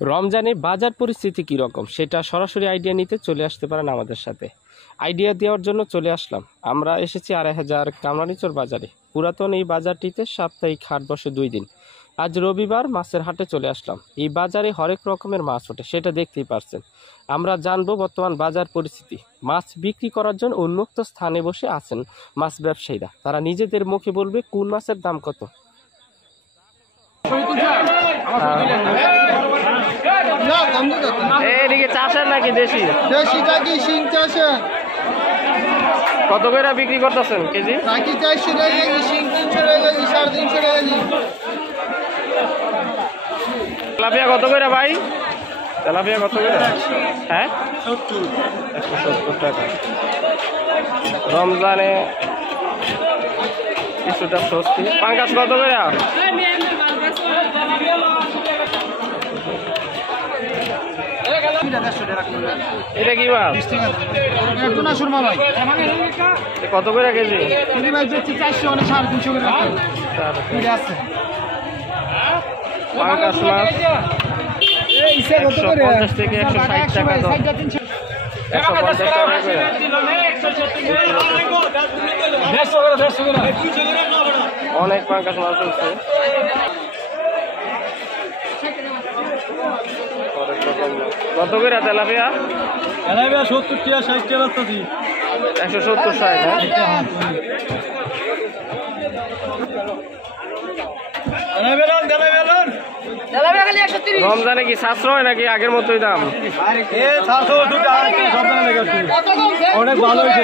রমজানে বাজার পরিস্থিতি কীরকম সেটা সরাসরি আইডিয়া নিতে চলে আসতে পারেন আমাদের সাথে। আইডিয়া দেওয়ার জন্য চলে আসলাম। আমরা এসেছি ২৫০০ কামরানীচর বাজারে। পুরাতন এই বাজারটিতে সাপ্তাহিক হাট বসে 2 দিন। আজ রবিবার মাছের হাটে চলে আসলাম। এই বাজারে হরেক রকমের মাছ ওঠে, সেটা দেখতেই পারছেন। আমরা জানবো বর্তমান বাজার পরিস্থিতি। মাছ বিক্রি করার জন্য উন্মুক্ত স্থানে বসে আছেন মাছ ব্যবসায়ীরা। তারা নিজেদের মুখে বলবে কোন মাছের দাম কত। এদিকে চাষের নাকি দেশি? দেশিটা কি শিং চাষে? কত করে বিক্রি করতেছেন কেজি? নাকি 400 টাকা কেজি, শিং 300 টাকা কেজি, 350 টাকা কেজি। তেলাপিয়া কত করে ভাই? তেলাপিয়া কত করে? হ্যাঁ 170 টাকা। রমজানে কিছুটা স্বস্তি। পাঙ্গাস কত করে? এটা কি মাছ? টুনা সুরমা ভাই কত করে কেজি? কেজি ভাই বেচছি 400 মানে 350 করে এটা আছে। পাঙ্গাস মাছ এই ইসে কত করে? 150 থেকে 160 টাকা দাম। 150 টাকা করে। 150 করে। অনেক পাঙ্গাস মাছ হচ্ছে। কত করে তেলাপিয়া? তেলাপিয়া 70 টাকা 60 টাকা দিই। 170 60 হ্যাঁ। রমজানে কি সাশ্রয় নাকি আগের মতোই দাম? অনেক ভালো হয়েছে।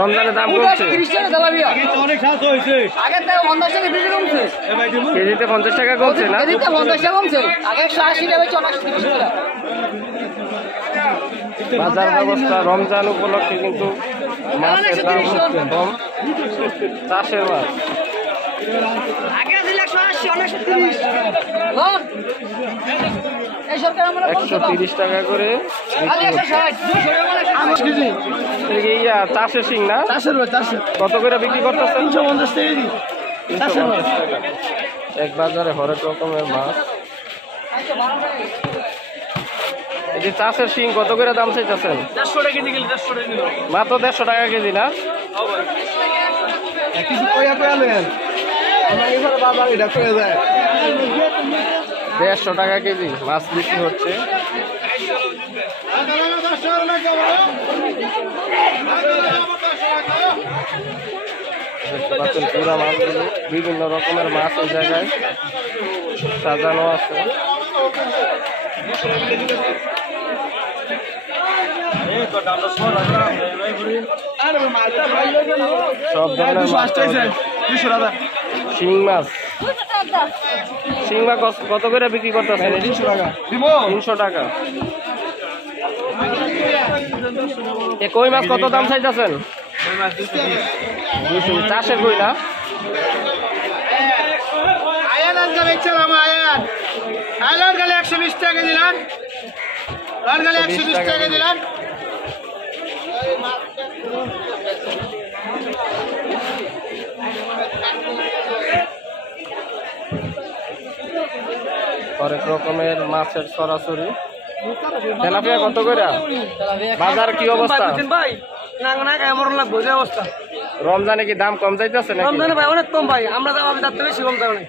রমজানের দাম কমছে, কেজিতে 50 টাকা কমছে না? বাজার ব্যবস্থা রমজান উপলক্ষে কিন্তু মাছের দাম হচ্ছে কম। চাষের মাছ 130 টাকা করে। চাষের শিং না? কত করে বিক্রি করতেছেন? 350 টাকা। এক বাজারে হরেক রকমের মাছ। এই যে চাষের শিং কত করে দাম চাইতেছেন? মাত্র 150 টাকা কেজি না? 150 টাকা কেজি মাছ বিক্রি হচ্ছে। পুরা মাছগুলো, বিভিন্ন রকমের মাছ এই জায়গায় সাজানো আছে। সব ধরনের মাছ। শিং মাছ, শিং মাছ কত করে বিক্রি করতেছেন? 300 টাকা। কই মাছ কত দাম চাইতেছেন? চাষের কই না? আয়ান গেলে 120 টাকা দিলাম। আর গেলে 120 টাকা দিলাম। অনেক রকমের মাছের সরাসরি। তেলাপিয়া কত করে? বাজার কি অবস্থা? রমজানে কি দাম কম যাইতেছে? রমজানে ভাই অনেক কম ভাই, আমরা দাম তার থেকে বেশি কম দাম নেই।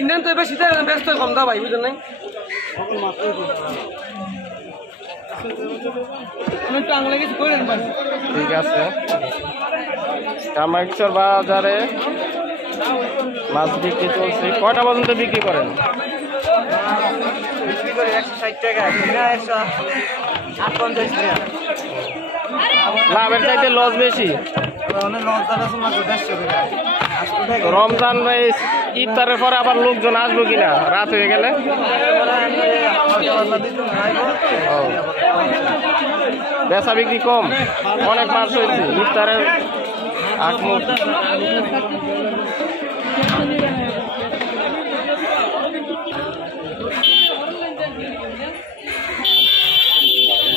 ইন্ডিয়ান তো বেশি ব্যস্ত কম দাম ভাই, বুঝলেন নাই? ঠিক আছে। কামাখ্যার বাজারে মাছ বিক্রি চলছে। কয়টা পর্যন্ত বিক্রি করেন? 160 টাকা, 158 টাকা। লাভের চাইতে লস বেশি। রমজান ভাই ইফতারের পরে আবার লোকজন আসবো কিনা রাত হয়ে গেলে? বেচা বিক্রি কম, অনেক মাছ হয়েছে ইফতারের আগ মুহূর্তে।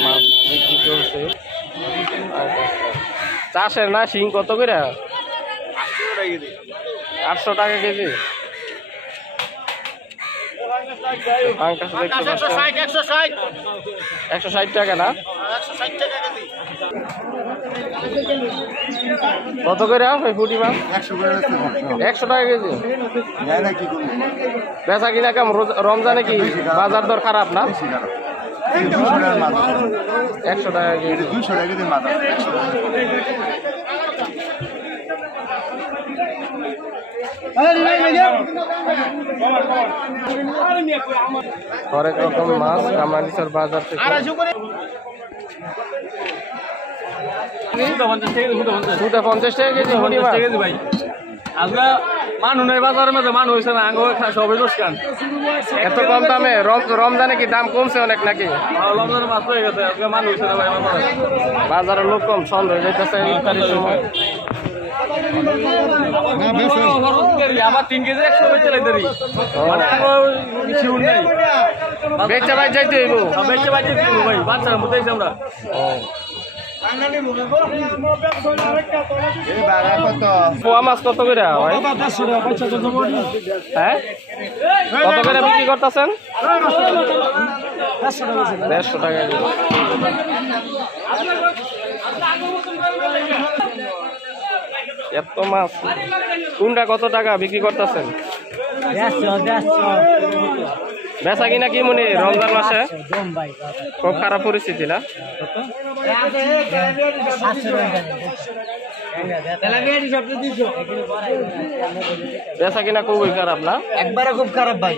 মাছ বিক্রি চলছে। চাষের না শিং কত করে? 800 টাকা কেজি। পাঙ্কাশ দেখতে পাচ্ছেন 160 টাকা না? কত করে ওই পুঁটি মাছ? 100 টাকা কেজি। বেচা কিনা কেমন রমজানে? কি বাজার দর খারাপ না? 100 টাকা কেজি। হরেক রকম মাছ কামরাঙ্গীরচর বাজার থেকে। 50 টাকা কেজি পুঁটি মাছ ভাই। আজকে মানুষ নেই বাজারের মধ্যে, মানুষ হয়েছে না, সবাই দোষকান। এত কম দামে? রমজানে কি দাম কমছে অনেক নাকি? রমজানের মাছ হয়ে গেছে, আজকে মানুষ হয়েছে না ভাই বাজারে। বাজারের লোক কম, সন্দেহ হয়ে যাইতেছে ইফতারির সময়। আমার 3 কেজি 100 বেচে লাইতারি, মানে কিছু নাই। বেচা ভাই যাইতে হইব, বেচে বাইচে ভাই, বাচ্চার মধ্যে আমরা। পোয়া মাছ কত করে ভাই? হ্যাঁ, কত করে বিক্রি করতেছেন? 150 টাকা কেজি। এত মাছ, কোনটা কত টাকা বিক্রি করতেছেন? বেচা কিনা কি মনে রমজান মাসে? খুব খারাপ পরিস্থিতি না? বেচা কিনা খুবই খারাপ না? একবারে খুব খারাপ ভাই।